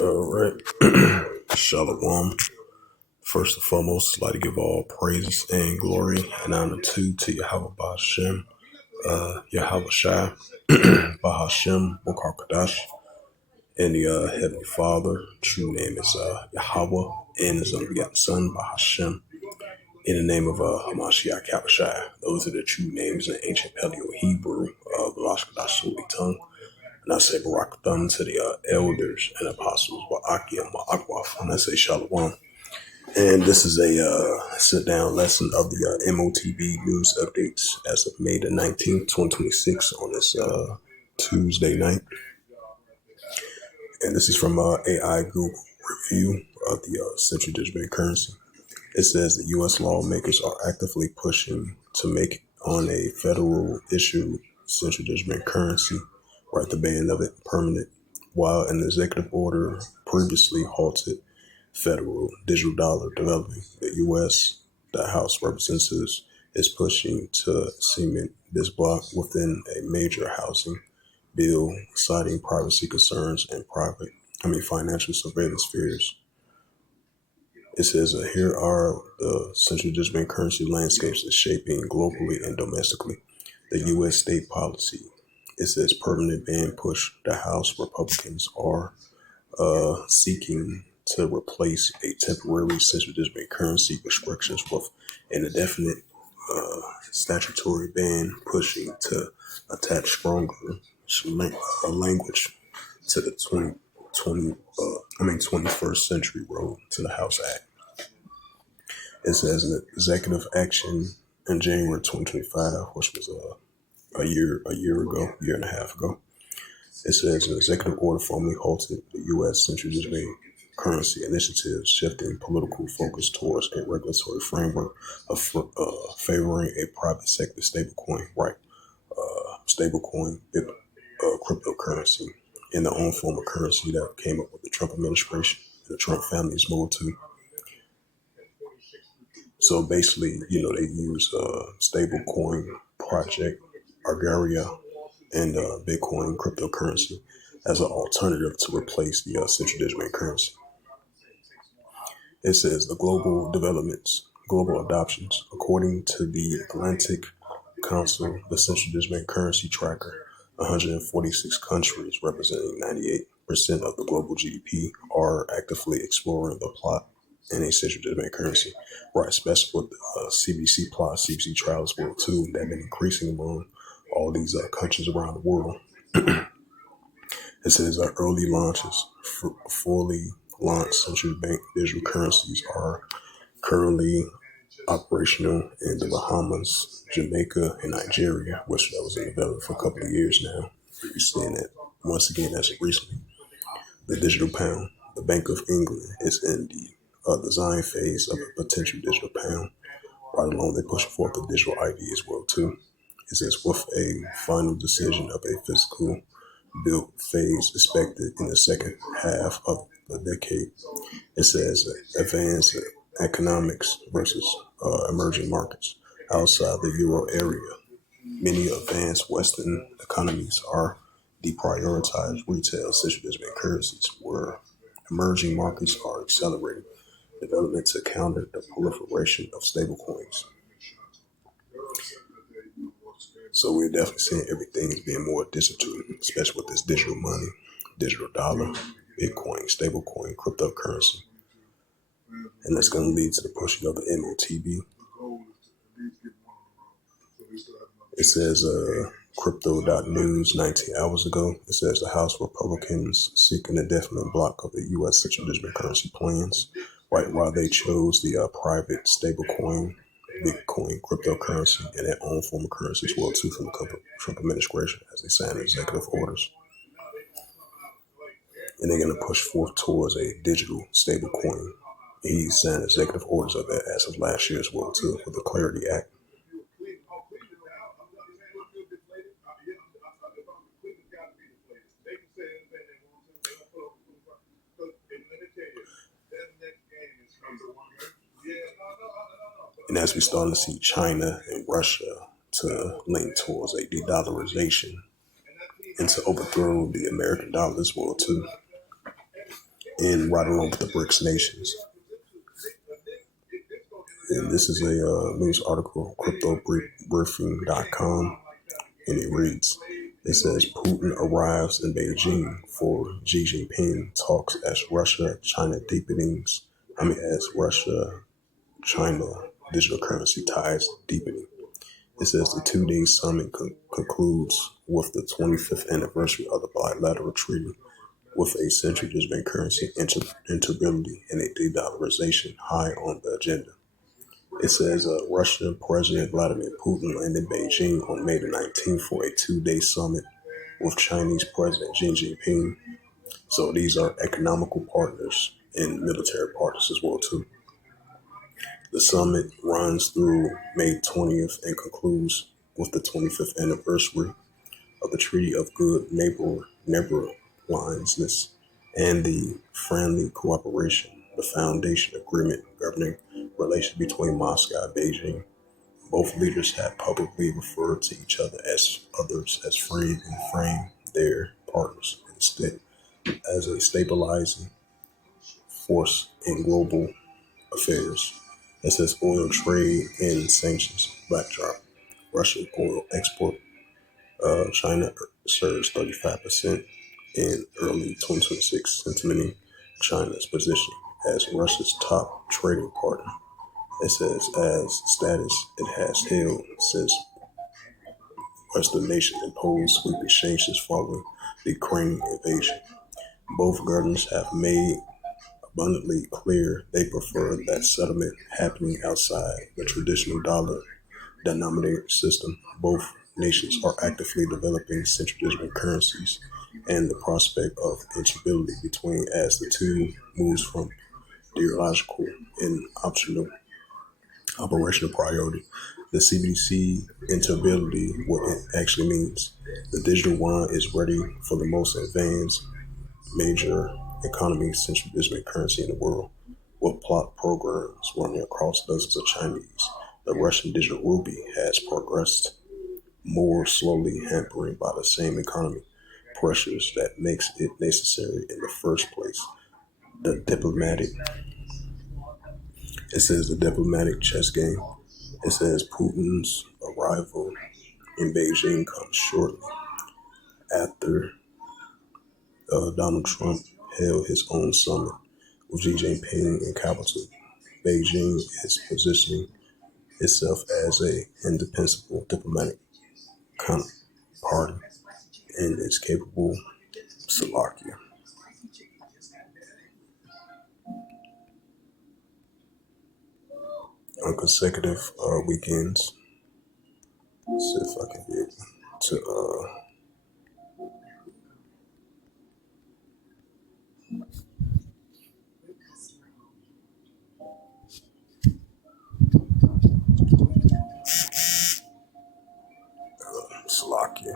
All right. Shalom. First and foremost, I'd like to give all praises and glory and honor to Yahweh Bahashem, Yahweh Shai, Bahashem, Bokar Kadash, and the Heavenly Father. True name is Yahweh, and his unbegotten Son, Bahashem, in the name of Hamashiach Yahushai. Those are the true names in ancient Paleo Hebrew, the Rosh Kadash Holy Tongue. And I say Barakathon to the elders and apostles, Ba'akia, Ma'akwaf, and I say Shalom. And this is a sit-down lesson of the M.O.T.B news updates as of May the 19th, 2026 on this Tuesday night. And this is from AI Google review of the central digital currency. It says the U.S. lawmakers are actively pushing to make on a federal issue central digital currency, right, the ban of it permanent, while an executive order previously halted federal digital dollar development. The U.S., the House of Representatives, is pushing to cement this block within a major housing bill, citing privacy concerns and financial surveillance fears. It says, here are the central digital currency landscapes is shaping globally and domestically. The U.S. state policy. It says permanent ban push. The House Republicans are seeking to replace a temporary central digital currency restrictions with an indefinite statutory ban, pushing to attach stronger language to the 21st century road to the House Act. It says an executive action in January 2025, which was a year and a half ago. It says an executive order formally halted the U.S. central digital currency initiatives, shifting political focus towards a regulatory framework of favoring a private sector stablecoin, right? Stablecoin, cryptocurrency, in the own form of currency that came up with the Trump administration and the Trump family's M.O.T.B. So basically, they use stablecoin project, Argaria, and Bitcoin cryptocurrency as an alternative to replace the central digital currency. It says the global developments, global adoptions. According to the Atlantic Council, the central digital currency tracker, 146 countries representing 98% of the global GDP are actively exploring the plot in a central digital currency, right? Especially with CBC plot, CBC trials world too, that have been increasing among all these countries around the world. It says our early launches, fully launched central bank digital currencies are currently operational in the Bahamas, Jamaica, and Nigeria, which that was in development for a couple of years now. You're seeing that once again as of recently. The digital pound, the Bank of England is in the design phase of a potential digital pound. Right along, they push forth the digital ID as well too. It says with a final decision of a physical build phase expected in the second half of the decade. It says advanced economics versus emerging markets outside the euro area. Many advanced Western economies are deprioritized retail central digital currencies, where emerging markets are accelerating development to counter the proliferation of stablecoins. So we're definitely seeing everything is being more digital, especially with this digital money, digital dollar, Bitcoin, stablecoin, cryptocurrency. And that's going to lead to the pushing of the M.O.T.B. It says crypto.news 19 hours ago. It says the House Republicans seek an indefinite block of the U.S. central digital currency plans, right, while they chose the private stablecoin, Bitcoin, cryptocurrency, and their own form of currency as well too from the Trump administration as they sign executive orders. And they're going to push forth towards a digital stablecoin. He signed executive orders of that as of last year as well too with the Clarity Act. And as we're starting to see China and Russia to link towards a de-dollarization and to overthrow the American dollar as well too. and right along with the BRICS nations. And this is a news article, cryptobriefing.com, and it reads, it says Putin arrives in Beijing for Xi Jinping talks as Russia-China digital currency ties deepening. It says the two-day summit concludes with the 25th anniversary of the bilateral treaty with a central digital currency interability and a de-dollarization high on the agenda. It says Russian President Vladimir Putin landed in Beijing on May the 19th for a two-day summit with Chinese President Xi Jinping. So these are economical partners and military partners as well too. The summit runs through May 20th and concludes with the 25th anniversary of the Treaty of Good Neighborliness and the Friendly Cooperation, the foundation agreement governing relations between Moscow and Beijing. Both leaders have publicly referred to each other as friends and framed their partners instead as a stabilizing force in global affairs. It says oil trade and sanctions backdrop. Russian oil export China surged 35% in early 2026, cementing China's position as Russia's top trading partner. It says as status it has held since Western nations imposed sweeping sanctions following the Ukrainian invasion. Both governments have made abundantly clear they prefer that settlement happening outside the traditional dollar denominated system. Both nations are actively developing central digital currencies and the prospect of interability between as the two moves from ideological and operational priority. The CBDC interability, what it actually means. The digital yuan is ready for the most advanced major economy central digital currency in the world, with plot programs running across dozens of Chinese. The Russian digital ruby has progressed more slowly, hampering by the same economic pressures that makes it necessary in the first place. The diplomatic, it says the diplomatic chess game. It says Putin's arrival in Beijing comes shortly after Donald Trump held his own summit with Xi Jinping in capital. Beijing is positioning itself as a indispensable diplomatic counterparty and is capable Slovakia on consecutive weekends. See if I can get to Slovakia.